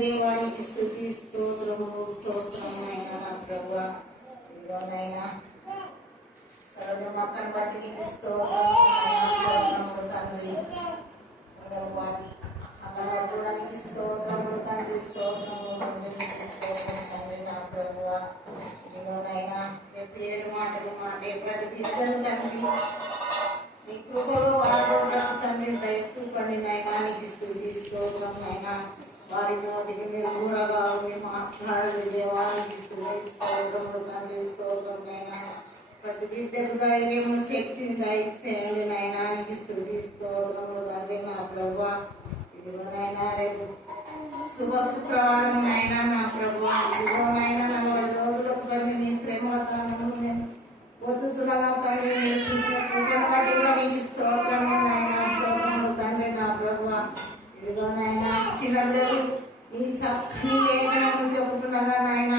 దేవానికి స్తుతి స్తోత్రము స్తోత్రమైన ప్రభువా ఇదిగోనైనా సర్వ మొక్కను బట్టి నీకు స్తోత్రము తండ్రి కూడా నీకు స్తోత్రము తండ్రి స్తోత్రము తండ్రి నా ప్రభువా ఇదిగోనైనా రేపు 7 మాటలు మాటే ప్రతి బిడ్డలు తండ్రి నీ కృపలో ఆరోగ్యం తండ్రి దయచూపండి నైనా నీకు స్తుతి స్తోత్రం నైనా వారి నోటికి మీరు దూరగా ఉండి మాట్లాడే దేవానికి స్తోత్రములు తండ్రి స్తోత్రమైనా ప్రతి బిడ్డకు ధైర్యము శక్తిని దయచేయండి నైనా నీకు స్తుతి స్తోత్రములు తండ్రి నా ప్రభువా ఇదిగోనైనా రేపు శుభ శుక్రవారం అయినా నా ప్రభువా ఇదిగోనైనా 40 రోజులకు తండ్రి నీ శ్రమల కాలంలో నేను వచ్చుచుడగా తండ్రి బట్టి కూడా నీకు స్తోత్రములు నైనా స్తోత్రములు తండ్రి నా ప్రభువా ఇదిగోనైనా చిన్నపిల్లలు నీ సక్కని లేఖనము చెబుతుండగా నాయన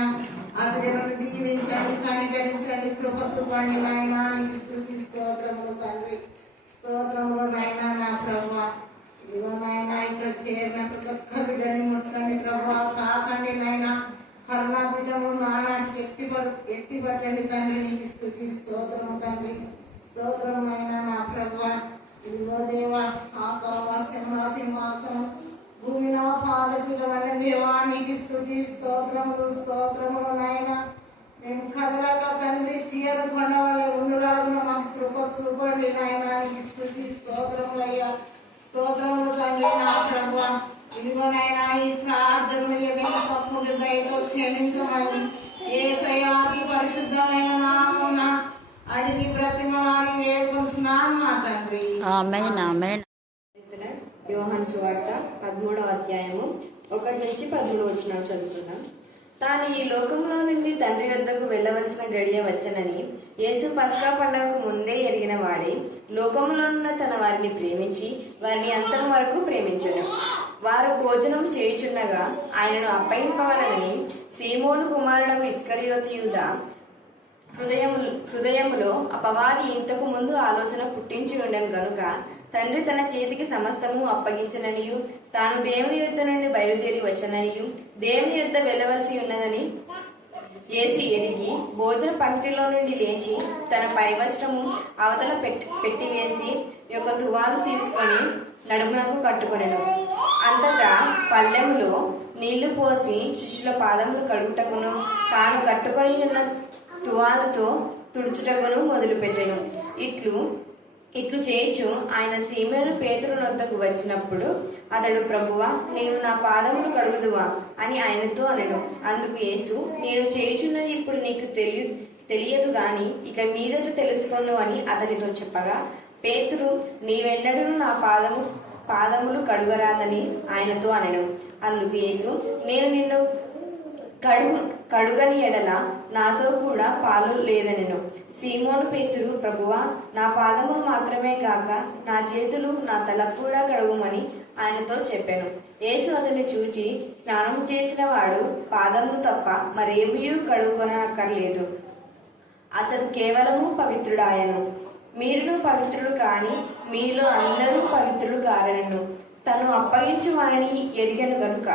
ఆ బిడ్డలను దీవించండి కనికరించండి కృప చూపండి నాయన నీకు స్తుతి స్తోత్రములు తండ్రి స్తోత్రములు నాయన నా ప్రభువా ఇదిగోనైనా ఇక్కడ చేరిన ప్రతి ఒక్క బిడ్డని ముట్టండి ప్రభువా కాకండి నాయన కరుణాపీఠము నానాటికి ఎత్తి పట్టండి తండ్రి నీకు స్తుతి స్తోత్రము తండ్రి స్తోత్రమైన నా ప్రభువా ఇదిగో దేవా సింహాసనం భూమిలో పాలకులమైన దేవానికి స్తుతి స్తోత్రములు స్తోత్రములు నాయన మేము కదలక తండ్రి సీయరు కొండవల్ల ఉండులాగున మాకు కృప చూపండి నాయనానికి స్తుతి స్తోత్రములు అయ్యా స్తోత్రములు తండ్రి నా ప్రభువా ఇదిగోనైనా ఈ ప్రార్థనలు ఏదైనా తప్పులు దయతో క్షమించమని యేసయ్యాకి పరిశుద్ధమైన నామమున అడిగి బ్రతిమలాడి వేడుకొంటున్నాను మా తండ్రి ఆమేన్ ఆమేన్. యోహాను సువార్త 13వ అధ్యాయము 1 నుంచి 13 వచనాలు చదువుతున్నాం. తాను ఈ లోకంలో నుండి తండ్రి వద్దకు వెళ్ళవలసిన గడియ వచ్చనని యేసు పస్కా పండుగకు ముందే ఎరిగిన వాడే లోకంలో ఉన్న తన వారిని ప్రేమించి వారిని అంతం వరకు ప్రేమించను. వారు భోజనం చేయుచుండగా ఆయనను అప్పగింపవలనని సీమోను కుమారుడకు ఇస్కరియోతు యూదా హృదయములో అపవాది ఇంతకు ముందు ఆలోచన పుట్టించి ఉండను గనుక తండ్రి తన చేతికి సమస్తము అప్పగించననియు తాను దేవుని యుద్ధ నుండి బయలుదేరి వచ్చననియు దేవుని యుద్ధ వెళ్ళవలసి ఉన్నదని యేసు ఎరిగి భోజన పంక్తిలో నుండి లేచి తన పైవస్త్రము అవతల పెట్టివేసి ఒక తువాలు తీసుకొని నడుమునకు కట్టుకొనెను. అంతటా పల్లెములో నీళ్లు పోసి శిష్యుల పాదములు కడుగుటకును తాను కట్టుకొని ఉన్న తువాలుతో తుడుచుటకును మొదలుపెట్టెను. ఇట్లు చేయుచు ఆయన సీమోను పేతురు నొద్దకు వచ్చినప్పుడు అతడు, ప్రభువా, నీవు నా పాదములు కడుగుదువా అని ఆయనతో అనెను. అందుకు యేసు, నేను చేయుచున్నది ఇప్పుడు నీకు తెలియదు గాని ఇక మీదట తెలుసుకొను అని అతనితో చెప్పగా, పేతురు, నీవెన్నడూ నా పాదములు కడుగరాదని ఆయనతో అనెను. అందుకు యేసు, నేను నిన్ను కడుగని ఎడల నాతో కూడా పాలు లేదనెను. సీమోను పేతురు, ప్రభువా, నా పాదములు మాత్రమే గాక నా చేతులు నా తల కూడా కడుగుమని ఆయనతో చెప్పాను. యేసు అతన్ని చూచి, స్నానం చేసిన వాడు పాదములు తప్ప మరేమీ కడుగొనక్కర్లేదు, అతడు కేవలము పవిత్రుడాయను. మీరును పవిత్రుడు కాని మీలో అందరూ పవిత్రులు కారనెను. తను అప్పగించు వారిని ఎరిగను గనుక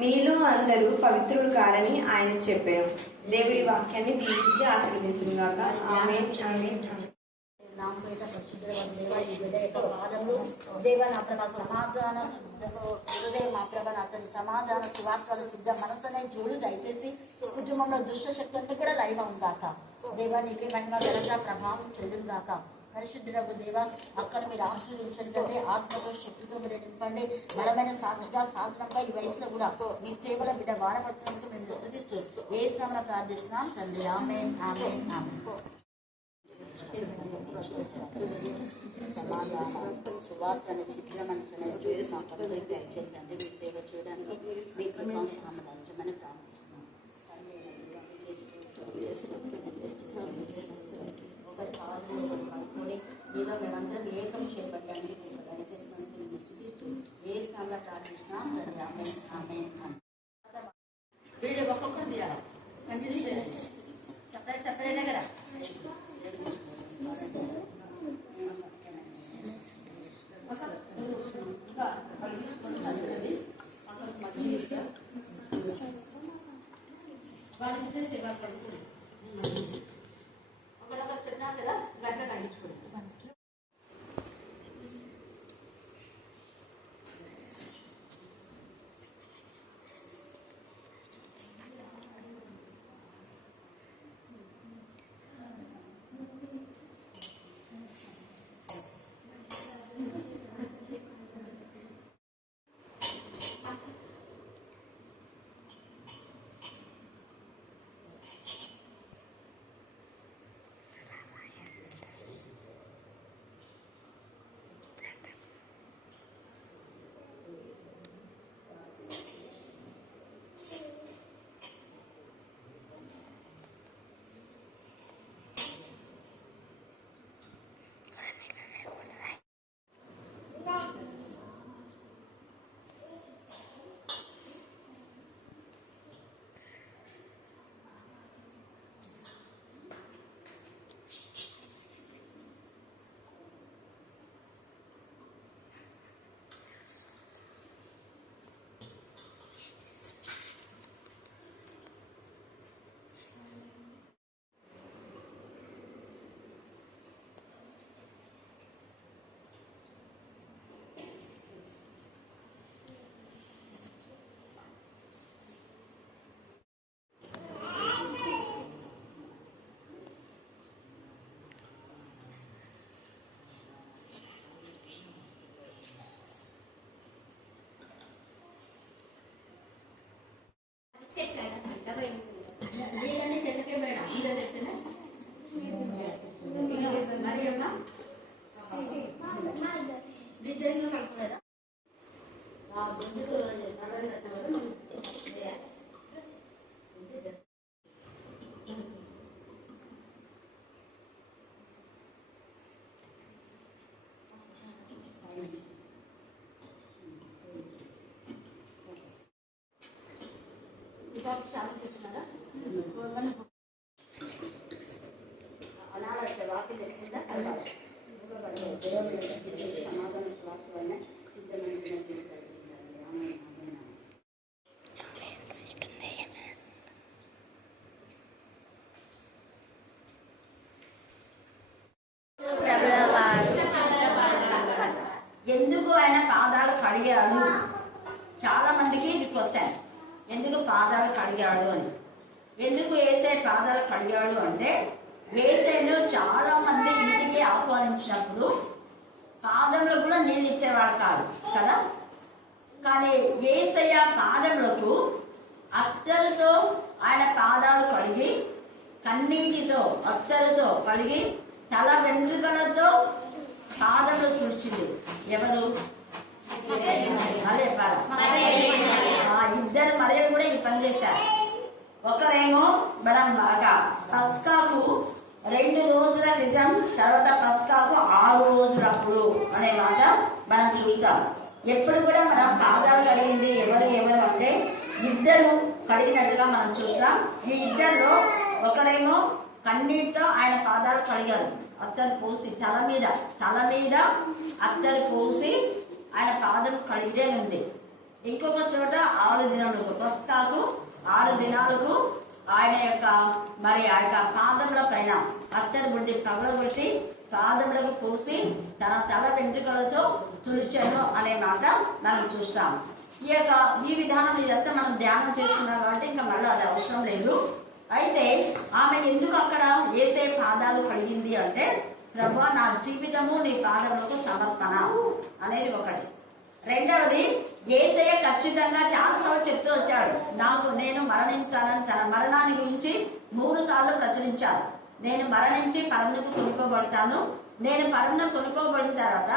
మీలో అందరూ పవిత్రులు కారని ఆయన చెప్పాను. దేవుడి వాక్యాన్ని దీవించి ఆశీర్వదించుగాక. ఆమేన్, ఆమేన్. నామపేట పరిశుద్ధ పాదములు దేవ నా ప్రభ సమాధాన హృదయ మా ప్రభ అతని సమాధాన సువార్తలు సిద్ధ మనసునే చూడు. దయచేసి కుటుంబంలో దుష్ట శక్తులను కూడా లైవ్ ఉందాక దేవా నీకే మహిమ ఘనత ప్రభావం చెల్లుగాక. పరిశుద్ధులకు దేవ అక్కడ మీరు ఆశీర్వదించండి, ఆత్మతో శక్తితో మీరు నింపండి. బలమైన సాక్షిగా సాధనంగా ఈ వయసులో కూడా మీ సేవల బిడ్డ వాడబడుతున్నట్టు మేము స్తుతిస్తూ ఏ శ్రమను ప్రార్థిస్తున్నాం తండ్రి. ఆమేన్, ఆమేన్, ఆమేన్. సమాధానం సువార్తను చిత్ర మనసును మా పనులకు దయచేసండి. మీ సేవ చేయడానికి మీ కృపను సమాధానించమని ప్రార్థిస్తున్నాం. మీలో మేమందరం ఏకం చేపట్టండి. దయచేసి మనసును స్తుతిస్తూ ఏ స్థానంలో ప్రార్థిస్తున్నాం తండ్రి. ఆమేన్, ఆమేన్. వీడియో ఒక్కొక్కరు తీయాలి. మంచిది చెప్పలేనే కదా. ఒకరొకరు చెప్పినారు కదా, గంట కండించుకోండి. చెట్లకే మేడం ఇదే చెప్తున్నా మరి అమ్మా ఇద్దరు పడుకున్నారా చాలా చూసినారా అనాథ వాక్యం తెలిసిందా సమాధాన వాక్యం వల్ల సిద్ధమైన ఎందుకు ఆయన క్వశ్చన్, ఎందుకు పాదాలు కడిగాడు అని. ఎందుకు యేసయ్య పాదాలు కడిగాడు అంటే, యేసయ్యను చాలా మంది ఇంటికి ఆహ్వానించినప్పుడు పాదంలో కూడా నీళ్ళు ఇచ్చేవాడు కాదు కదా. కానీ యేసయ్య పాదములకు అత్తరుతో ఆయన పాదాలు కడిగి, కన్నీటితో అత్తరుతో కడిగి, తల వెంట్రుకలతో పాదములు తుడిచింది. ఎవరు? అదే ఇద్దరు మరియలు కూడా ఈ పని చేశారు. ఒకరేమో మనం బాగా పస్కాకు 2 రోజుల క్రితం, తర్వాత పస్కాకు 6 రోజులప్పుడు అనే మాట మనం చూస్తాం. ఎప్పుడు కూడా మనం పాదాలు కడిగింది ఎవరు అంటే ఇద్దరు కడిగినట్టుగా మనం చూస్తాం. ఈ ఇద్దరిలో ఒకరేమో కన్నీటితో ఆయన పాదాలు కడిగారు, అత్తరు పోసి తల మీద అత్తరు పోసి ఆయన పాదం కడిగే ఉంది. ఇంకొక చోట 6 దినములకు, పస్కాకు 6 దినాలకు ఆయన యొక్క పాదముల పైన అత్తరు బుడ్డి పగలగొట్టి పాదములకు పోసి తన తల వెంట్రుకలతో తుడిచాను అనే మాట మనం చూస్తాం. ఈ విధానం ఇదంతా మనం ధ్యానం చేస్తున్నాం కాబట్టి ఇంకా మళ్ళీ అది అవసరం లేదు. అయితే ఆమె ఎందుకు అక్కడ యేసయ్య పాదాలు కడిగింది అంటే, ప్రభువా నా జీవితము నీ పాదములకు సమర్పణ అనేది ఒకటి. రెండవది, యేసయ్య ఖచ్చితంగా చాలాసార్లు చెప్తూ వచ్చాడు, నేను మరణించాలని. తన మరణాన్ని గురించి 3 సార్లు ప్రచురించారు. నేను మరణించి పరమునకు కొనుక్కోబడతాను, నేను పరమున కొనుక్కోబడిన తర్వాత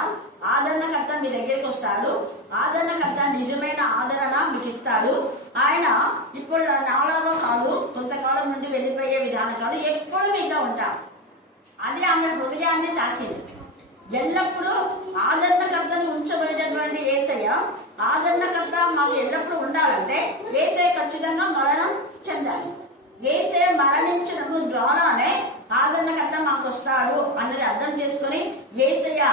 ఆదరణకర్త మీ దగ్గరికి వస్తాడు, ఆదరణకర్త నిజమైన ఆదరణ మీకు ఇస్తాడు. ఆయన ఇప్పుడు నాలాగా కాదు, కొంతకాలం నుండి వెళ్ళిపోయే విధానం కాదు, ఎప్పుడు మీతో ఉంటాడు. అది ఆమె హృదయాన్ని తాకింది. ఎల్లప్పుడూ ఆదరణకర్తను ఉంచబడేటటువంటి యేసయ్య, ఆదరణకర్త మాకు ఎల్లప్పుడూ ఉండాలంటే యేసయ్య ఖచ్చితంగా మరణం చెందాలి. యేసయ్య మరణించడం ద్వారానే ఆదరణకర్త మాకు వస్తాడు అన్నది అర్థం చేసుకుని, యేసయ్య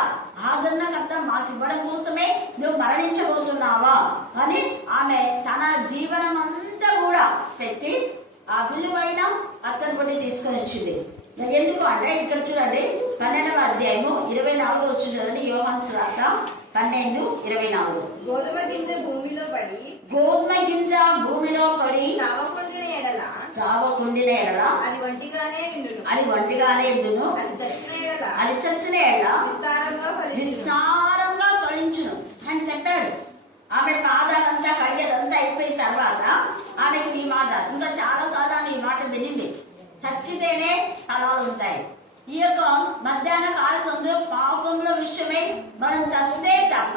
ఆదరణకర్త మాకు ఇవ్వడం కోసమే నువ్వు మరణించబోతున్నావా అని ఆమె తన జీవనం అంతా కూడా పెట్టి ఆ విలువైన అత్తరు పొడి తీసుకొని వచ్చింది. ఎందుకు అంటే ఇక్కడ చూడండి, 12వ అధ్యాయము 24 వచ్చింది చూడండి. యోహాను సువార్త 12:24. గోధుమ గింజ భూమిలో పడి చావకుండిన ఎడల అది వంటిగానే ఉండును, అది చచ్చిన ఎడల విస్తారంగా ఫలించును అని చెప్పాడు. ఆమె పాదాలంతా కడిగేదంతా అయిపోయిన తర్వాత ఆమెకి ఈ మాట, ఇంకా చాలా సార్లు ఆమె ఈ మాట వినింది, చచ్చితేనే ఫలాలు ఉంటాయి. ఈ యొక్క మధ్యాహ్న కాల సమయంలో పాపముల విషయమై మనం చస్తే తప్ప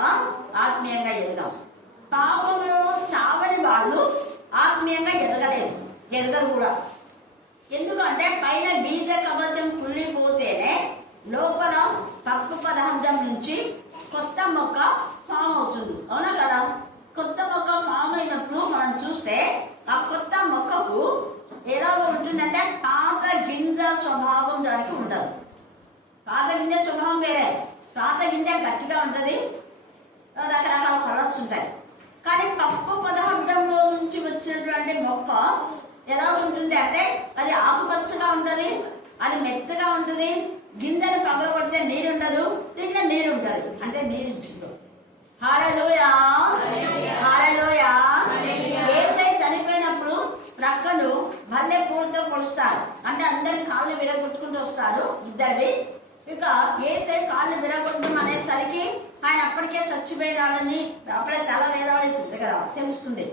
ఆత్మీయంగా ఎదగం. పాపంలో చావని వాళ్ళు ఆత్మీయంగా ఎదగరు కూడా. ఎందుకంటే పైన బీజ కవచం కుళ్ళిపోతేనే లోపల పప్పు పదార్థం నుంచి కొత్త మొక్క ఫామ్ అవుతుంది, అవునా కదా. కొత్త మొక్క ఫామ్ అయినప్పుడు మనం చూస్తే ఆ కొత్త మొక్కకు ఎలా ఉంటుందంటే పాత గింజ స్వభావం దానికి ఉండదు. పాత గింజ స్వభావం వేరే. పాత గింజ గట్టిగా ఉంటుంది, రకరకాల కలర్స్ ఉంటాయి. కానీ పప్పు పదార్థంలో నుంచి వచ్చినటువంటి మొక్క ఎలా ఉంటుంది అంటే అది ఆకుపచ్చగా ఉంటుంది, అది మెత్తగా ఉంటుంది. గింజను పగలగొడితే నీరు ఉండదు, దీంట్లో నీరు ఉంటుంది, అంటే నీరు ఇచ్చింది. హల్లెలూయా, హల్లెలూయా. యేసయ్య చనిపోయినప్పుడు ప్రక్కలు మల్లె పూలతో పొడుస్తారు, అంటే అందరి కాళ్ళు విరగొట్టుకుంటూ వస్తారు ఇద్దరివి. ఇక యేసయ్య కాళ్ళు విరగొట్టడం అనేసరికి ఆయన అప్పటికే చచ్చిపోయాడని, అప్పుడే తల వేలాడేసింది కదా, తెలుస్తుంది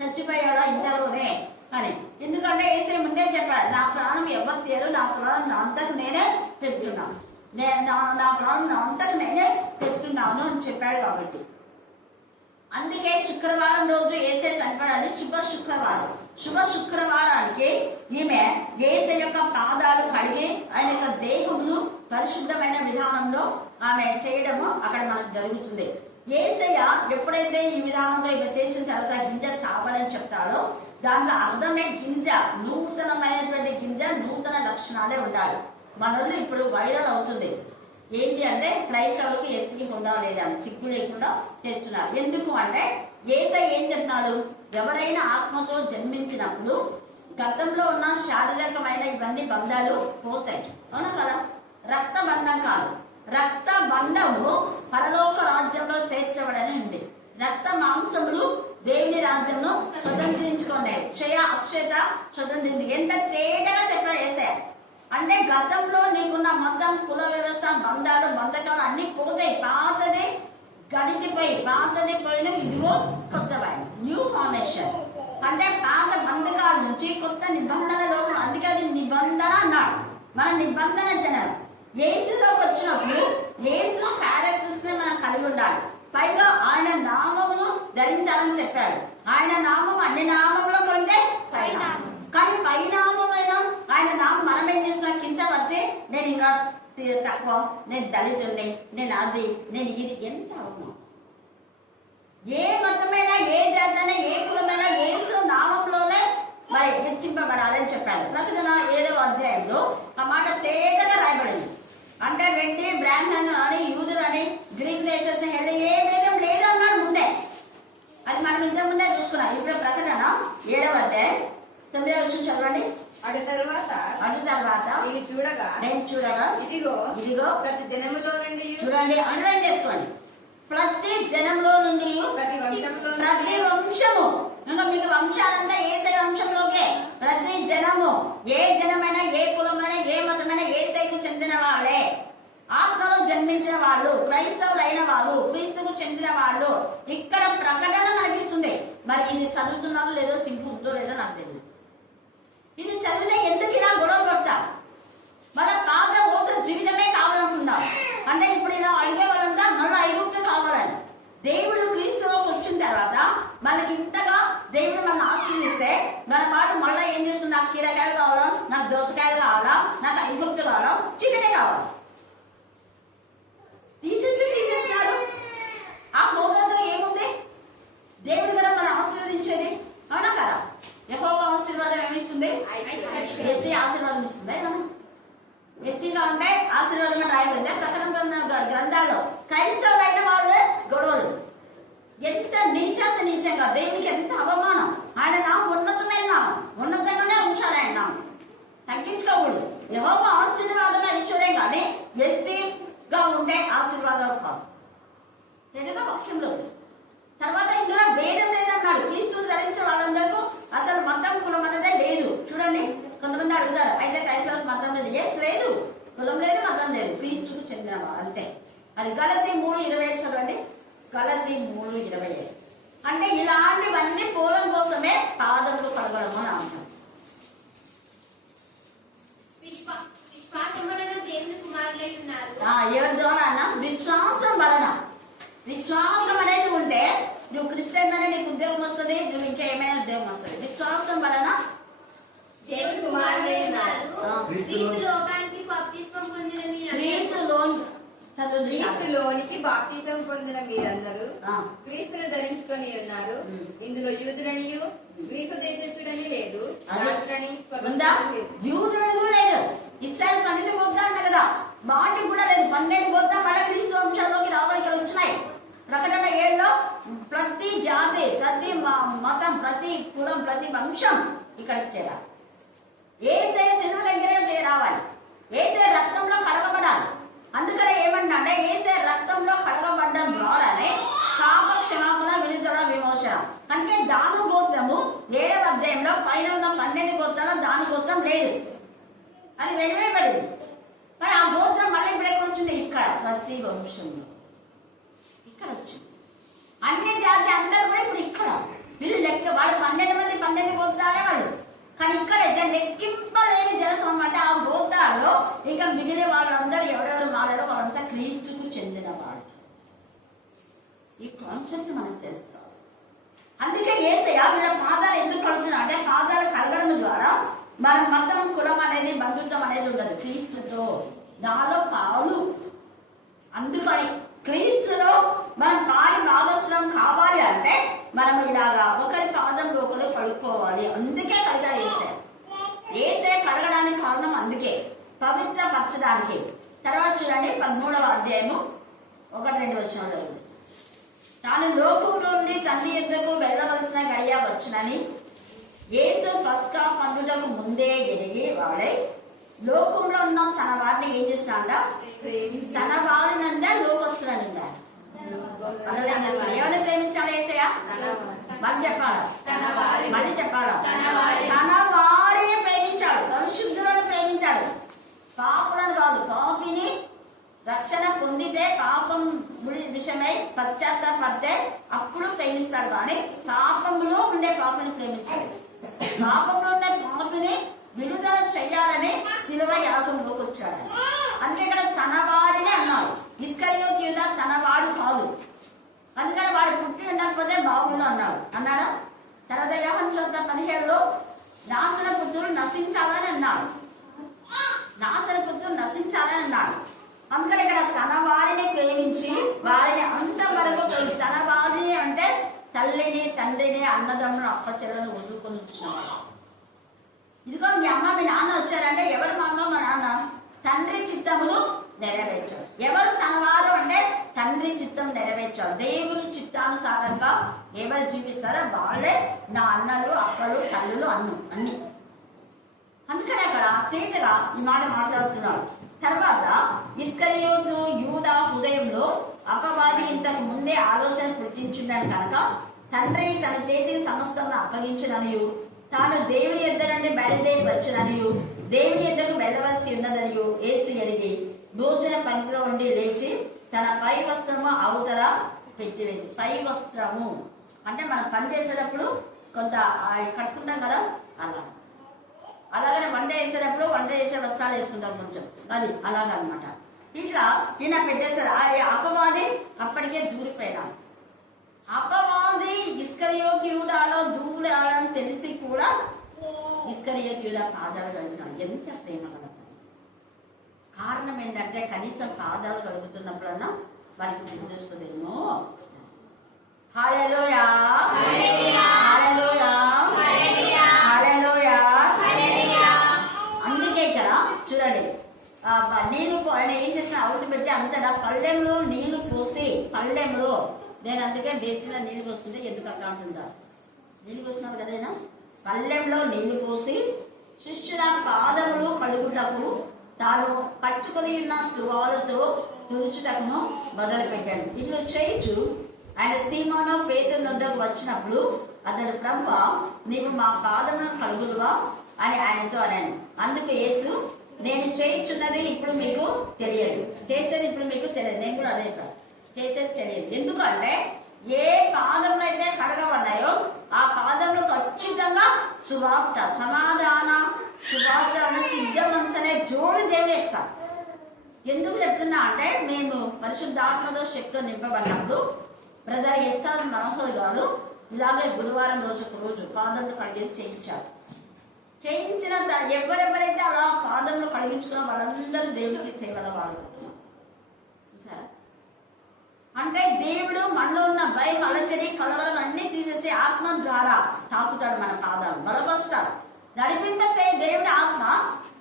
చచ్చిపోయాడా ఇంతలోనే అని. ఎందుకంటే యేసయ్య ముందే చెప్పాడు, నా ప్రాణం ఎవరు తీయరు, నా ప్రాణం నా అంతకు నేనే పెడుతున్నాను, నా ప్రాణం నా అంతకు నేనే పెడుతున్నాను అని చెప్పాడు. కాబట్టి అందుకే శుక్రవారం రోజు యేసయ్య చనిపోయాడు, శుభ శుక్రవారం. శుభ శుక్రవారానికి ఈమె యేసయ్య యొక్క పాదాలు కడిగి ఆయన యొక్క దేహమును పరిశుద్ధమైన విధానంలో ఆమె చేయడము అక్కడ మనకు జరుగుతుంది. యేసయ్య ఎప్పుడైతే ఈ విధానంలో ఇవి చేసిన తర్వాత గింజ చావాలని చెప్తాడో దాంట్లో అర్థమే గింజ, నూతనమైనటువంటి గింజ, నూతన లక్షణాలే ఉండాలి. మనల్ని ఇప్పుడు వైరల్ అవుతుంది ఏంటి అంటే క్రైస్తవులకు ఎత్తికి పొందాలేదా అని చిక్కు లేకుండా చేస్తున్నారు. ఎందుకు అంటే యేసయ్య ఏం చెప్తున్నాడు, ఎవరైనా ఆత్మతో జన్మించినప్పుడు గతంలో ఉన్న శారీరకమైన ఇవన్నీ బంధాలు పోతాయి, అవునా కదా. రక్త బంధం కాదు, రక్త బంధము పరలోక రాజ్యంలో చేర్చబడని ఉంది. రక్త మాంసములు దేవుని రాజ్యంలో చదువు ఎంత తేటగా చెప్పాడు యేసయ్య. అంటే గతంలో నీకున్న మొత్తం కుల వ్యవస్థ, బంధాలు, బంధకాలు అన్ని పోతాయి. పాతది గడిచిపోయి, పాతది పోయిన ఇదిగో కొత్త న్యూ ఫార్మేషన్. అంటే పాత బంధకాల నుంచి కొత్త నిబంధనలో, అందుకే అది నిబంధన అన్నాడు. మన నిబంధన జనం యేసులోకి వచ్చినప్పుడు యేసు క్యారెక్టర్స్ మనం కలిగి ఉండాలి. పైగా ఆయన నామమును ధరించాలని చెప్పాడు. ఆయన నామం అన్ని నామంలో కంటే పైనామం. కానీ పైనామైన ఆయన నామం మనం ఏం చేస్తున్నా కించవచ్చి నేను ఇంకా తక్కువ, నేను దళితుడిని, నేను అది, నేను ఇది. ఎంత అవమానం! ఏ మతమైనా, ఏ జాతైనా, ఏ కులమైనా యేసు నామంలోనే మరి హెచ్చింపబడాలని చెప్పాడు. ప్రకటన 7వ అధ్యాయంలో ఆ మాట తేటగా రాయబడింది. అంటే వెండి, బ్రాహ్మణులు అని, యూదులు అని, గ్రీక్ దేశస్ హెల్లి ఏ భేదం లేదు అన్నాడు ముందే. అది మనం ఇంతకు ముందే చూసుకున్నాం. ఇప్పుడు ప్రకటన 7వ అధ్యాయం 9వ విషయం చదవండి. అటు తరువాత నేను చూడగా ఇదిగో ప్రతి జనములో నుండి, చూడండి, అండర్లైన్ చేసుకోండి, ప్రతి జనంలో నుండి, ప్రతి వంశము. ఇంకా మీకు వంశాలంతా యేసయ్య వంశంలోకే. ప్రతి జనము, ఏ జనమైనా, ఏ కులమైనా, ఏ మతమైనా యేసయ్యకు చెందిన వాళ్ళే. ఆత్మలో జన్మించిన వాళ్ళు, క్రైస్తవులైన వాళ్ళు, క్రీస్తుకు చెందిన వాళ్ళు. ఇక్కడ ప్రకటన మనకిస్తుంది. మరి ఇది చదువుతున్నారో లేదో, సింపుల్తో లేదో నాకు తెలియదు. ఇది చదివితే ఎందుకు ఇలా గొడవ పడతారు? మన పాత ఓత జీవితమే కావాలనుకున్నాం. అంటే ఇప్పుడు ఇలా అడిగే వాళ్ళంతా మళ్ళీ ఐగుప్తు కావాలని. దేవుడు క్రీస్తులోకి వచ్చిన తర్వాత మనకి ఇంతగా దేవుడు మనం ఆశీర్వదిస్తే మన మాట మళ్ళీ ఏం చేస్తుంది? నాకు కీరకాయలు కావాలా, నాకు దోసకాయలు కావాలా, నాకు ఐగుప్తు కావాలా, చికెనే కావాలి. తీసేసినాడు. ఆ మోగంలో ఏముంది? దేవుడు కదా మనం ఆశీర్వదించేది, అవునా కదా? యెహోవా ఆశీర్వాదం ఏమిస్తుంది? ఎస్సీ ఆశీర్వాదం ఇస్తుంది. మనం ఎస్సీగా ఉంటే ఆశీర్వాదం రాయబడింది ప్రకటన గ్రంథాల్లో. క్రైస్తవులైన వాళ్ళే గొడవలు. ఎంత నీచంగా, దేవునికి ఎంత అవమానం. ఆయన నామం ఉన్నతమైన నామం, ఉన్నతంగానే ఉంచాలి. ఆయన నామం తగ్గించుకోకూడదు. యెహోవా ఆశీర్వాదం ఇచ్చేదే కానీ ఎస్సీగా ఉండే ఆశీర్వాదం కాదు. తెలుగు వాక్యంలో. తర్వాత ఇందులో భేదం లేదన్నాడు. క్రీస్తుని ధరించిన వాళ్ళందరికీ అసలు మతం, కులం అన్నదే లేదు. చూడండి, కొంతమంది అడుగుతారు, అయితే క్రైస్తవులకు మతం లేదు. లేదు, కులం లేదు, మతం లేదు, క్రీస్తుకు చెందిన అంతే. అది గలతీ 3:27 చదవండి. గలతీ 3:27. అంటే ఇలాంటివన్నీ పోలం కోసమే పాదములు కడగడం అని అంటాం. ఎవరి ద్వారా అన్న? విశ్వాసం వలన. విశ్వాసం అనేది ఉంటే నువ్వు క్రిస్టియన్ అనే నీకు ఉద్యోగం వస్తుంది, నువ్వు ఇంకా ఏమైనా ఉద్యోగం వస్తుంది. విశ్వాసం వలన దేవుని కుమారుడై ఉన్నారు. క్రీస్తులోనికి బాప్తిసం పొందిన మీరందరూ క్రీస్తును ధరించుకొని ఉన్నారు. ఇందులో యూదుడనియు గ్రీకు దేశస్థుడని లేదు, యూదుడు లేదు. ఇస్రాయల్ 12 గోత్రాలు అంట కదా, వాటికి కూడా లేదు. 12 గోత్రాలు మళ్ళీ క్రీస్తు వంశాల్లోకి రావడానికి వచ్చినాయి. ప్రకటన 7లో ప్రతి జాతి, ప్రతి మతం, ప్రతి కులం, ప్రతి వంశం ఇక్కడికి చేరాలి. యేసయ్య సిలువ దగ్గరే రావాలి. యేసయ్య రక్తంలో కడగబడాలి. అందుకనే ఏమన్నా యేసయ్య రక్తంలో కడగబడ్డం ద్వారానే పాప క్షమాపణ, విడుదల, విమోచన. అంటే దాను గోత్రము 7వ అధ్యాయంలో పైన ఉన్న 12 గోత్రాలు దాని గోత్రం లేదు, అది వెలివేయబడింది. కానీ ఆ గోత్రం మళ్ళీ ఇప్పుడు ఎక్కడ వచ్చింది? ఇక్కడ ప్రతి వంశంలో ఇక్కడ వచ్చింది. అన్ని జాతి అందరూ కూడా ఇప్పుడు ఇక్కడ. వీళ్ళు లెక్క, వాళ్ళు 12 మంది 12 గోత్రాలే వాళ్ళు. కానీ ఇక్కడ లెక్కింపలేని జనసమూహం. అంటే ఆ గోత్రాల్లో ఇక మిగిలిన వాళ్ళందరూ ఎవరెవరు మారాడో వాళ్ళంతా క్రీస్తుకు చెందిన వాళ్ళు. ఈ కాన్సెప్ట్ మనకు తెలుసుకోవాలి. అందుకే యేసయ్య వీళ్ళ పాదాలు ఎందుకు కడుతున్నా అంటే పాదాలు కలగడం ద్వారా మన మతం, కులం అనేది, బంధుత్వం అనేది ఉండదు. క్రీస్తుతో నాలో పాలు. అందుకని క్రీస్తులో మనం పాలు భాగస్వామ్యం కావాలి అంటే మనం ఇలాగా ఒకరి పాదంలో ఒకరు కడుక్కోవాలి. అందుకే కడగాలి యేసయ్య. యేసయ్య కడగడానికి కారణం అందుకే, పవిత్రపరచడానికి. తర్వాత చూడండి 13వ అధ్యాయము 1-2 వచనాలు. తాను లోకంలో నుండి తండ్రి యొద్దకు వెళ్ళవలసిన గడియ వచ్చునని యేసు పస్కా పండుగకు ముందే ఎరిగి వాడై లోకంలో ఉన్న తన వారిని ఏం చేసినాడ? తన వారినందా లోకస్తులనిందా? ఎవరిని ప్రేమించాడు యేసయ్య? మళ్ళీ చెప్పాలా? తన వారి ప్రేమించాడు. పాపులను కాదు, పాపిని రక్షణ పొందితే పాపం విషయమై పశ్చాత్తాపడితే అప్పుడు ప్రేమిస్తాడు. కానీ పాపంలో ఉండే పాపిని ప్రేమించాడు. పాపంలో ఉండే పాపిని విడుదల చెయ్యాలని శిలువ యాగంలోకి వచ్చాడు. అందుకే ఇక్కడ తన వాడిని అన్నాడు. ఇస్కరియోతు యూదా తన వాడు కాదు, అందుకని వాడు పుట్టి ఉండకపోతే బాబులు అన్నాడా? తర్వాత యోహాను సువార్త 17లో నాశన పుత్రులు నశించాలని అన్నాడు. అందుకని ఇక్కడ తన వారిని ప్రేమించి వారిని అంతవరకు తన వారిని అంటే తల్లిని, తండ్రిని, అన్నదమ్మును, అక్క చెల్లెలను వదులుకొని వచ్చినవాడు. ఇదిగో మీ అమ్మ మీ నాన్న వచ్చారంటే ఎవరు మా అమ్మ మా నాన్న? తండ్రి చిత్తమును నెరవేర్చాడు. ఎవరు తన వారు అంటే తండ్రి చిత్తం నెరవేర్చాడు. దేవుని చిత్తానుసారంగా ఎవరు జీవిస్తారో వాళ్ళే నా అన్నలు, అక్కలు, తల్లులు, అన్ని. అందుకని అక్కడ తేటగా ఈ మాట మాట్లాడుతున్నాడు. తర్వాత ఇస్కరియోతు యూదా హృదయంలో అపవాది ఇంతకు ముందే ఆలోచన పుట్టించున్నాడు కనుక తండ్రి తన చేతికి సమస్తమును అప్పగించుననియు తాను దేవుని యొద్ద నుండి బయలుదేరి వచ్చుననియు దేవుని యొద్దకు వెళ్ళవలసి ఉన్నదనియు యేసు ఎరిగి భోజన పంక్తిలో ఉండి లేచి తన పై వస్త్రము అవతల పెట్టివేది. పై వస్త్రము అంటే మనం పని చేసేటప్పుడు కొంత కట్టుకుంటాం కదా, అలాగనే వంట చేసే వస్త్రాలు వేసుకుంటాం కొంచెం, అది అలాగనమాట. ఇట్లా ఈయన పెట్టేశారు. ఆ అపవాది అప్పటికే దూరిపోయినాడు. అపవాది ఇస్కరియోతు యూదాలో దూరాడని తెలిసి కూడా ఇస్కరియోతు యూదా పాదాలు కడుగుతున్నాడు. ఎంత ప్రేమ కలుగుతుంది. కారణం ఏంటంటే కనీసం పాదాలు కడుగుతున్నప్పుడన్నా వారికి తెలుస్తుందేమో. హల్లెలూయా, హల్లెలూయా, హల్లెలూయా. అందుకే ఇక్కడ చూడండి, నీళ్ళు ఆయన ఏం చేసిన అవుట్ పెట్టి అంతటా పళ్ళెంలో నీళ్లు పోసి, పళ్ళెంలో నేను అందుకే బేసిలో నీళ్ళు పోస్తుంటే ఎందుకు అక్కడ అంటుంటారు, నీళ్ళు పోసినావు కదైనా, పళ్ళెంలో నీళ్లు పోసి శిష్యుల పాదములు కడుగుటకు తాను పట్టుకొని ఉన్న తువాలతో తుడుచుటకును మొదలు పెట్టాడు. ఇట్లా చేయొచ్చు. ఆయన సీమోను పేతురు వద్దకు వచ్చినప్పుడు అతడు ప్రభువా నీవు మా పాదములను కడుగుదువా అని ఆయనతో అన్నాను. అందుకు యేసు నేను చేయించున్నది ఇప్పుడు మీకు తెలియదు, చేసేది ఇప్పుడు మీకు తెలియదు. నేను కూడా అదే చేసేది తెలియదు. ఎందుకంటే ఏ పాదములు అయితే కడగబడ్డాయో ఆ పాదములు ఖచ్చితంగా సువార్త, సమాధాన సువార్తలను సిద్ధమంచనే జోడి దేవుడేస్తాం. ఎందుకు చెప్తున్నా అంటే మేము పరిశుద్ధాత్మతో శక్తితో నింపబడినప్పుడు బ్రదర్ ఎస్ఆర్ మనోహర్ గారు ఇలాగే గురువారం రోజు పాదములు కడిగేసి చేయించారు. చేయించిన ఎవరెవరైతే అలా పాదములు కడిగించుకున్నా వాళ్ళందరూ దేవుడికి చేయగల వాళ్ళు. చూసారా? అంటే దేవుడు మనలో ఉన్న భయం, అలచడి, కలవరం అన్ని తీసేసి ఆత్మ ద్వారా తాకుతాడు మన పాదాలు, బలపరుస్తాడు, నడిపింపచే దేవుడి ఆత్మ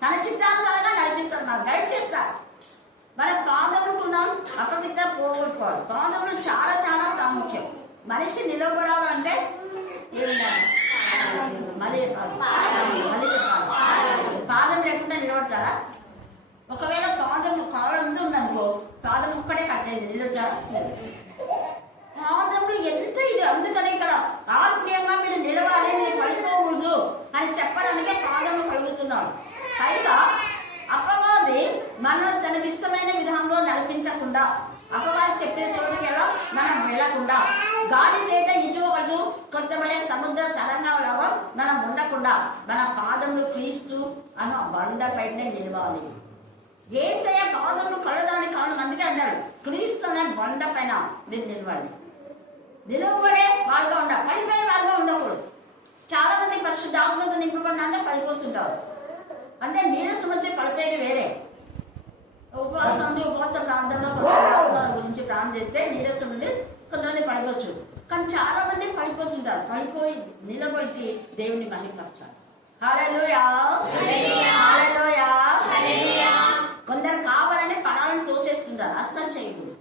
తన చిత్తానుసారంగా నడిపిస్తాడు, మనం గైడ్ చేస్తాడు. మన పాదములకు అపవిత్ర పోగొట్టుకోవాలి. పాదములు చాలా చాలా ప్రాముఖ్యం. మనిషి నిలబడాలంటే మళ్ళీ పాదం లేకుండా నిలబడతారా? ఒకవేళ కాలంతా ఉందనుకో, పాదం ఒక్కడే కట్టేది, నిలబడతారా? పాదములు ఎంత ఇది. అందుకని ఇక్కడ ఆత్మీయంగా మీరు నిలవాలి, మీరు పడిపోకూడదు అని చెప్పడానికే పాదములు కలుగుతున్నాడు. పైగా అపవాది మనం తనకి ఇష్టమైన విధానంలో నడిపించకుండా, అపవాది చెప్పిన చోటుకి ఎలా మనం వెళ్ళకుండా, గాలి చేత ఇటు ఒకటి కొట్టబడే సముద్ర తరంగాలలో మనం ఉండకుండా మన పాదములు క్రీస్తు అన్న బండ పైనే నిలవాలి. యేసయ్య పాదములు కడడానికి కారణం అందుకే అన్నాడు, క్రీస్తు అనే బండ పైన మీరు నిలవాలి. నిలబడే వాళ్ళగా ఉండాలి, పడిపోయే వాళ్ళగా ఉండకూడదు. చాలా మంది పరిశుద్ధాత్మతో నింపబడిన అంటే పడిపోతుంటారు. అంటే నీరసం వచ్చి పడిపోయేది వేరే. ఉపవాస ప్రాంతంలో గురించి ప్రాణం చేస్తే నీరసం ఉండి కొంతమంది పడిపోవచ్చు. కానీ చాలా మంది పడిపోతుంటారు. పడిపోయి నిలబడి దేవుని మహిమపరచాలి. హల్లెలూయా, హల్లెలూయా. కొందరు కావాలని పడాలని తోసేస్తుంటారు, అస్తం చేయకూడదు.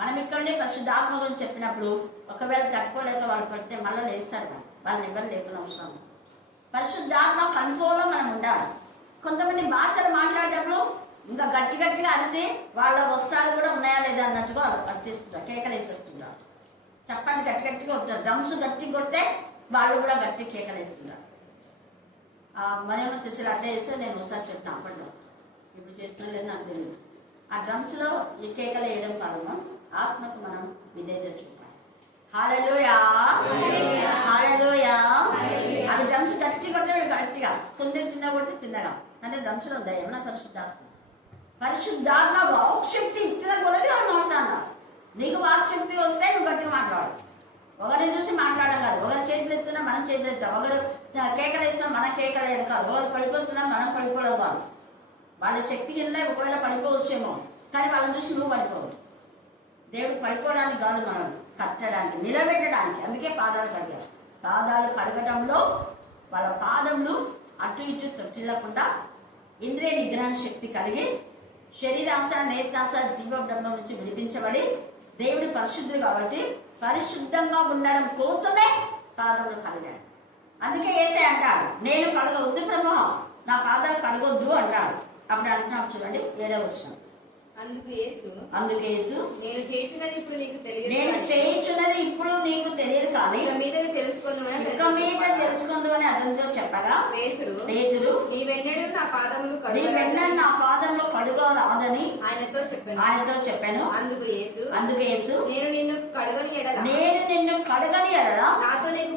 మనం ఇక్కడే పరిశుద్ధాత్మ గురించి చెప్పినప్పుడు ఒకవేళ తక్కువలేక వాళ్ళు పడితే మళ్ళీ లేస్తారు, వాళ్ళని ఎవరు లేకుండా అవసరం. పరిశుద్ధాత్మ కంట్రోల్లో మనం ఉండాలి. కొంతమంది భాషలు మాట్లాడేటప్పుడు ఇంకా గట్టిగా అరిచి వాళ్ళ వస్త్రాలు కూడా ఉన్నాయా లేదా అన్నట్టుగా అరిచేస్తుంటారు, కేకలేసేస్తుంటారు. చెప్పండి, గట్టిగా ఉంటారు. డ్రమ్స్ గట్టి కొడితే వాళ్ళు కూడా గట్టి కేకలేస్తున్నారు. మరేమో చర్చలు అట్లా చేస్తే నేను ఒకసారి చెప్పిన అప్పట్లో, ఇప్పుడు చేస్తున్నా లేదు నాకు తెలియదు. ఆ డ్రమ్స్లో ఈ కేకలు వేయడం కాదు, ఆత్మకు మనం విధేయత చూపాలి. హల్లెలూయా హల్లెలూయా. అవి డ్రమ్స్ గట్టిగా గట్టిగా, కొంచెం చిన్నగా కొడితే చిన్నగా, అంటే డ్రమ్స్లో దయ్యం నా పరిశుద్ధాత్మ. పరిశుద్ధాత్మ వాక్శక్తి ఇచ్చిన కొలది వాళ్ళు మాట్లాడాలి. నీకు వాక్శక్తి వస్తే నువ్వు గట్టిగా మాట్లాడు. ఒకరిని చూసి మాట్లాడడం కాదు. ఒకరు చేతులు ఎత్తున్నా మనం చేతులు ఎత్తాం, ఒకరు కేకలు ఎత్తున్నా మన కేకలు వేయడం కాదు, ఒకరు పడిపోతున్నా మనం పడిపోవడం కాదు. వాళ్ళ శక్తి కింద ఒకవేళ పడిపోవచ్చేమో, కానీ వాళ్ళని చూసి నువ్వు పడిపోవద్దు. దేవుడు పడిపోవడానికి కాదు, మనం కట్టడానికి, నిలబెట్టడానికి. అందుకే పాదాలు కడిగారు. పాదాలు కడగడంలో వాళ్ళ పాదములు అటు ఇటు తొట్టిల్లకుండా ఇంద్రియ నిగ్రహణ శక్తి కలిగి శరీరాంశ నేత్రాంశ జీవబ్రహ్మం నుంచి విడిపించబడి దేవుడు పరిశుద్ధుడు కాబట్టి పరిశుద్ధంగా ఉండడం కోసమే పాదములు కడిగాడు. అందుకే ఏసే అంటాడు, నేను కడగవద్దు ప్రభు, నా పాదాలు కడగొద్దు అంటాడు. అప్పుడు అంటున్నాడు చూడండి 7వ వచనం. అందుకు యేసు నేను చేయుచున్నది ఇప్పుడు నీకు తెలియదు, కానీ ఇక మీద తెలుసుకుందామని అతనితో చెప్పగా పేతురు నీవెన్నడూ నా పాదములు కడుగరాదని ఆయనతో చెప్పాను. అందుకు యేసు నేను నిన్ను కడగని ఎడల నాలో నీకు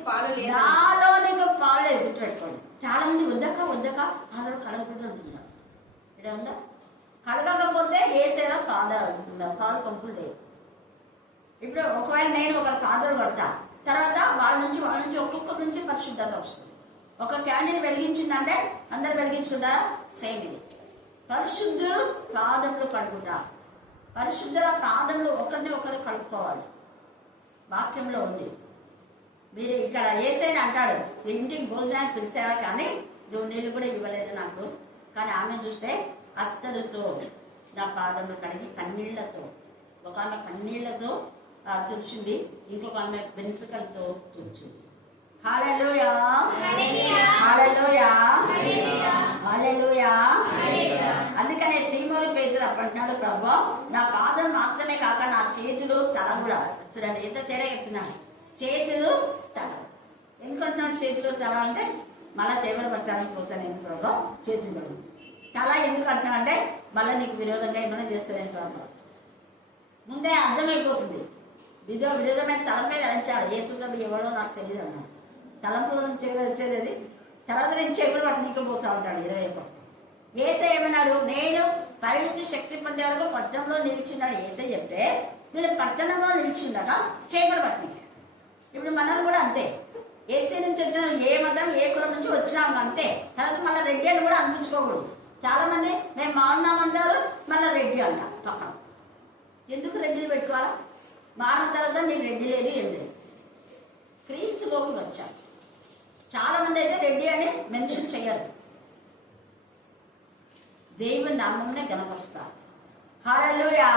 పాలు లేదు. గుర్తుపెట్టుకోండి, చాలా మంది వద్దక పాదాలు కడగకుండా ఉంటున్నారు. ఇలా ఉందా? కడగకపోతే ఏసైనా పాలు పంపులు లేదు. ఇప్పుడు ఒకవేళ నేను ఒక పాదాలు కడతా, తర్వాత వాళ్ళ నుంచి ఒక్కొక్కరి నుంచి పరిశుద్ధత వస్తుంది. ఒక క్యాండిల్ వెలిగించిందంటే అందరు వెలిగించుకుంటా, సేమ్ ఇది. పరిశుద్ధులు పాదములు కడుగుతా, పరిశుద్ధుల పాదములు ఒకరిని ఒకరు కడుక్కోవాలి. వాక్యంలో ఉంది. మీరు ఇక్కడ ఏసైనా అంటాడు, ఇంటికి భోజనానికి పిలిచావా కానీ నువ్వు నీళ్ళు కూడా ఇవ్వలేదు నాకు. కానీ ఆమె చూస్తే అత్తరుతో నా పాదములు కడిగి కన్నీళ్లతో, ఒక ఆమె కన్నీళ్లతో తుడిచింది, ఇంకొక ఆమె వెంట్రుకలతో తుడిచింది. హల్లెలూయా హల్లెలూయా హల్లెలూయా. అందుకనే సీమోను పేతురు అప్పటినాడు, ప్రభు నా పాదం మాత్రమే కాక నా చేతులు తల కూడా. చూడండి ఎంత తేడా చెప్తున్నాను, చేతులు తల. ఎందుకంటున్నాడు చేతులు తల అంటే మళ్ళా చేపలు పట్టడానికి పోతాను నేను ప్రభు, చేతులు తల ఎందుకు అంటున్నా అంటే మళ్ళీ నీకు విరోధంగా ఏమైనా చేస్తానని ప్రభు ముందే అర్థమైపోతుంది. విరోధమైన తల మీద అంచాడు. ఏసుప్రభు ఎవడో నాకు తెలియదు అన్నాడు. తలంపుల నుంచి వచ్చేది అది. తర్వాత నేను చేపలు పట్టనీకి పోతా ఉంటాడు 21. ఏసై ఏమన్నాడు, నేను పైనుంచి శక్తి పొందే వరకు పట్టణంలో నిలిచిన్నాడు ఏసై చెప్తే, వీళ్ళు పట్టణంలో నిలిచిండగా చేపలు పట్టనీకి. ఇప్పుడు మనం కూడా అంతే, ఏసై నుంచి వచ్చిన ఏ మతం ఏ కులం నుంచి వచ్చినాము అంతే. తర్వాత మళ్ళీ రెడ్డి అని కూడా అనిపించుకోకూడదు. చాలా మంది మేము మారున్నామంటారు, మళ్ళీ రెడ్డి అంటారు పక్కన. ఎందుకు రెడ్డిని పెట్టుకోవాలా? మారిన తర్వాత నేను రెడ్డి లేదు ఏం లేదు. క్రీస్తులోకి వచ్చాను. చాలా మంది అయితే రెడ్డి అని మెన్షన్ చేయరు, దేవుని నామంనే గణపరుస్తారు. హల్లెలూయా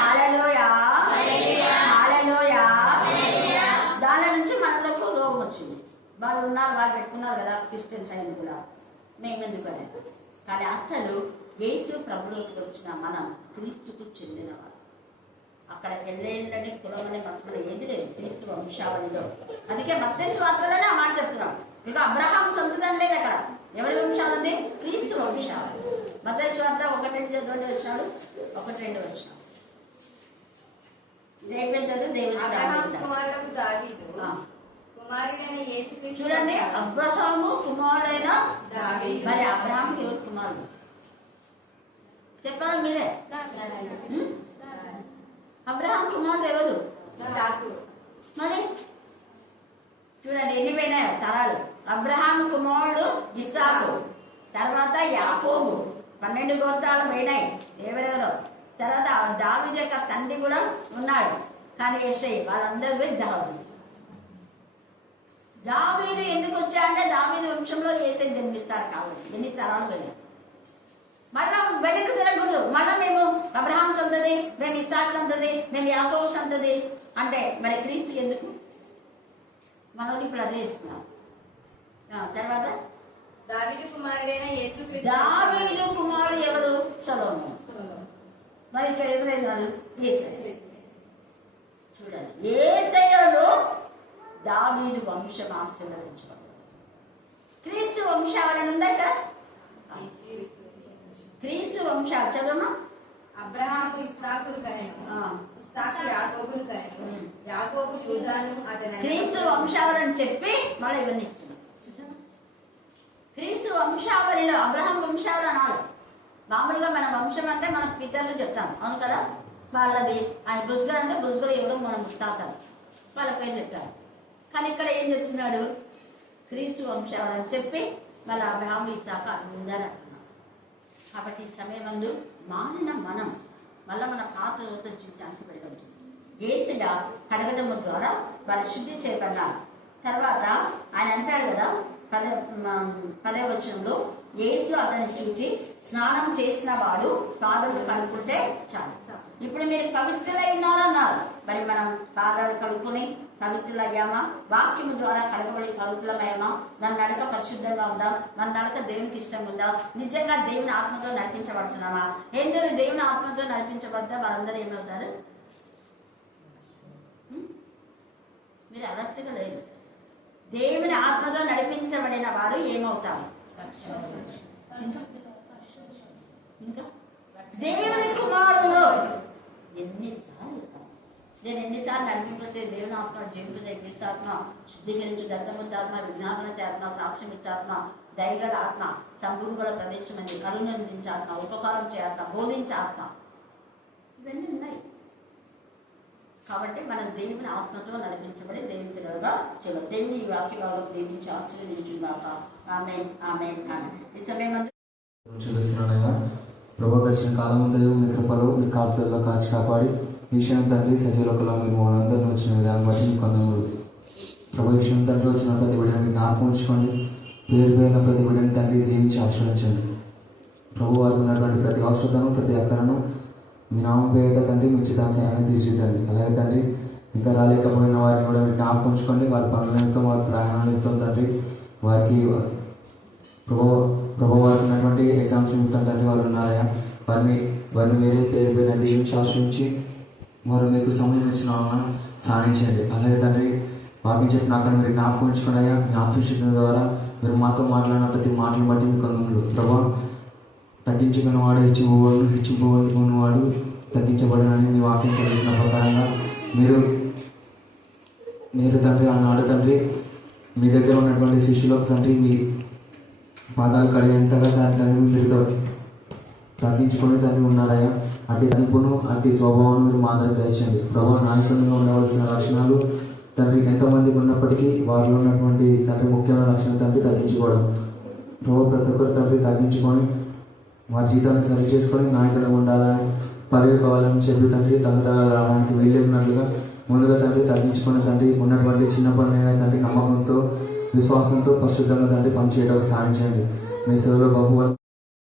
హల్లెలూయా హల్లెలూయా. దాని నుంచి మనలకు రోగం వచ్చింది. వాళ్ళు ఉన్నారు, వాళ్ళు పెట్టుకున్నారు కదా క్రిస్టియన్స్ అయిన కూడా, మేమెందుకు అనేది. కానీ అసలు యేసు ప్రభులోకి వచ్చిన మనం క్రీస్తుకు చెందినవారు. అక్కడ ఎల్లెళ్ళని కులమని మతమని ఏది లేదు క్రీస్తు వంశావళిలో. అందుకే మత్తయి సువార్తలోనే ఆ మాట చెప్తున్నాం. ఇక అబ్రహాం సంతతి లేదు అక్కడ. ఎవరి వంశాలంది? క్రీస్తు వంశావళి. మత్తయి సువార్త 1:2 వచ్చినాడు, 1-2 వచ్చినాడు. చూడండి, అబ్రహాము కుమారుడైన దావీదు. మరి అబ్రహాంకి ఎవరు కుమారుడు చెప్పాలి మీరే? అబ్రహాం కుమారుడు ఎవరు? మరి చూడండి ఎన్ని పోయినాయో తరాలు. అబ్రహాం కుమారుడు ఇస్సాకు, తర్వాత యాకోబు, 12 గోత్రాలు పోయినాయి ఎవరెవరో. తర్వాత దావీదు యొక్క తండ్రి కూడా ఉన్నాడు, కానీ యేసయ్య. వాళ్ళందరూ పోయి దావీదు ఎందుకు వచ్చాడంటే దావీదు వంశంలో యేసయ్య జన్మిస్తాడు కాబట్టి. ఎన్ని తరాలు పోయినాయి. మళ్ళా వెనక్కి తిరగకూడదు. మళ్ళా మేము అబ్రహాం సంతతి, మేము ఇస్సాకు సంతతి, మేము యాకోబు సంతతి అంటే మరి క్రీస్తు ఎందుకు? మనం ఇప్పుడు అదే ఇస్తున్నాం. తర్వాత దావీదు కుమారుడైన యేసుక్రీస్తు. దావీదు కుమారుడు ఎవరు? సొలొమోను. మరి ఇక్కడ ఎవరైనారు? యేసయ్య. చూడండి, యేసయ్యలో దావీదు వంశం ఆశీర్వదించబడింది. క్రీస్తు వంశావళి ఉందా ఇక్కడ? క్రీస్తు వంశావళి చదవమా. అబ్రహాము ఇస్సాకును కనెను, ఇస్సాకు యాకోబును కనెను, యాకోబు యూదాను అతని క్రీస్తు వంశావళి అని చెప్పి మళ్ళీ ఇవన్నీ ఇస్తున్నాం. చూసారా? క్రీస్తు వంశావళిలో అబ్రహాం వంశావళి అనాలి. మామూలుగా మన వంశం అంటే మన పితరులు చెప్తాం, అవును కదా. వాళ్ళది ఆయన బుజ్గర్ అంటే బుజ్గర్ ఎవరో మన ముత్తాతలు వాళ్ళ పేరు చెప్తారు. కానీ ఇక్కడ ఏం చెప్తున్నాడు? క్రీస్తు వంశావళి అని చెప్పి మళ్ళీ అబ్రహాం ఇస్సాకు అందరూ అంటున్నాం. కాబట్టి ఈ సమయం ముందు మారిన మనం మళ్ళీ మన పాత నూతన జీవితానికి వెళ్ళగలుగుతుంది. ఏసుగా కడగడం ద్వారా వాళ్ళు శుద్ధి చేయబడ్డారు. తర్వాత ఆయన అంటాడు కదా 10వ వచనంలో, యేసు అతన్ని చూచి స్నానం చేసిన వాడు పాదాలు కడుక్కుంటే చాలు. ఇప్పుడు మీరు పవిత్రులై ఉన్నారన్నారు. మరి మనం పాదాలు కడుక్కుని పవిత్రులయ్యామా? వాక్యము ద్వారా కడగబడి పవిత్రులమయ్యామా? మన నడక పరిశుద్ధంగా ఉందా? మన నడక దేవునికి ఇష్టం ఉందా? నిజంగా దేవుని ఆత్మతో నడిపించబడుతున్నామా? ఎందరూ దేవుని ఆత్మతో నడిపించబడ్డా వాళ్ళందరూ ఏమవుతారు? మీరు అలర్ట్గా లేదు. దేవుని ఆత్మతో నడిపించబడిన వారు ఏమవుతారు? ఇంకా దేవుని కుమారులు. ఎన్నిసార్లు నడిపించే దేవుని ఆత్మ, జీవిత జగిస్తాత్మ, శుద్ధీకరించు దత్తముద్దాత్మ, విజ్ఞాపన చేత్మ, సాక్ష్యం ఇచ్చాత్మ, దయగల ఆత్మ, సంపూర్ణ ప్రదేశం అని కరుణ నిందించాత్మ, ఉపకారం చేయాత్మ, బోధించాత్మ, ఇవన్నీ ఉన్నాయి. కాబట్టి మనం దేవుని ఆత్మతో నడిపించబడి దేవుని పిల్లలుగా చేయాలి. దేవుని ఈ వాక్యాలను దీవించి ఆశీర్వదించుగాక. ఆమేన్, ఆమేన్, ఆమేన్. ఈ సమయం చూపిస్తున్నానయ్యా ప్రభు, గడిచిన కాలం ముందు మీ కృపలో మీ కాపుదల్లో కాచి కాపాడి ఈ విషయం తండ్రి సజీవులలో మీరు మనందరినీ వచ్చిన విధానం బట్టి మీకు కొందరు ప్రభు, ఈ విషయం తండ్రి వచ్చిన ప్రతి బిడ్డని జ్ఞాపకం ఉంచుకోండి. పేరు పేరున ప్రతి బిడ్డని తండ్రి దీవించి ఆశీర్వదించండి. ప్రభు, వారికి ఉన్నటువంటి ప్రతి అవసరతను ప్రతి అక్కరను మీ నామం పేరిట తండ్రి మీ చిత్తాశయాన్ని తీర్చిద్దండి. అలాగే తండ్రి ఇంకా రాలేకపోయిన వారిని కూడా మీరు జ్ఞాపకం ఉంచుకోండి. వారి పనుల నిమిత్తం, వారి ప్రయాణాల నిమిత్తం తండ్రి వారికి ప్రభు వారికి ఉన్నటువంటి ఎగ్జామ్స్ నిమిత్తం తండ్రి వారు ఉన్నారయ్యా. వారిని వేరే పేరు పేరు దీవించి ఆశ్రయించి వారు మీకు సమయం ఇచ్చిన సాధించండి. అలాగే తండ్రి వాక్యం చెప్పిన అక్కడ మీరు జ్ఞాపకం ఉంచుకున్నాయా. మీ ఆత్మశక్తి ద్వారా మీరు మాతో మాట్లాడిన ప్రతి మాటలు బట్టి మీకు కొందరు ప్రభు, తగ్గించుకున్నవాడు హెచ్చింపబడు, హెచ్చింపబడుకున్నవాడు తగ్గించబడనని మీ వాక్యం తెలిసిన ప్రకారంగా మీరు తండ్రి ఆనాడు తండ్రి మీ దగ్గర ఉన్నటువంటి శిష్యులకు తండ్రి మీ పాదాలు కడిగేంతగా తండ్రి మీరు తగ్గించుకొని తండ్రి ఉన్నారయ్యా. అటు తగ్గింపును అటు స్వభావాన్ని మీరు మాదిరి తెచ్చండి. ప్రభు, నాయకునిగా ఉండవలసిన లక్షణాలు తండ్రి ఎంతమందికి ఉన్నప్పటికీ వారిలో ఉన్నటువంటి తండ్రి ముఖ్యమైన లక్షణం తండ్రి తగ్గించుకోవడం. ప్రభు, ప్రతి ఒక్కరు తండ్రి తగ్గించుకొని వారి జీవితాన్ని సరి చేసుకొని నాయకుడిగా ఉండాలని పదవి కావాలని చెప్పి తండ్రి రావడానికి వెళ్ళినట్లుగా ముందుగా తండ్రి తగ్గించుకుని తండ్రి ఉన్నటువంటి చిన్న పనులైన తండ్రి నమ్మకంతో విశ్వాసంతో పరిశుద్ధంగా తండ్రి పనిచేయడానికి సాధించండి. మీ సేవలో బహువల్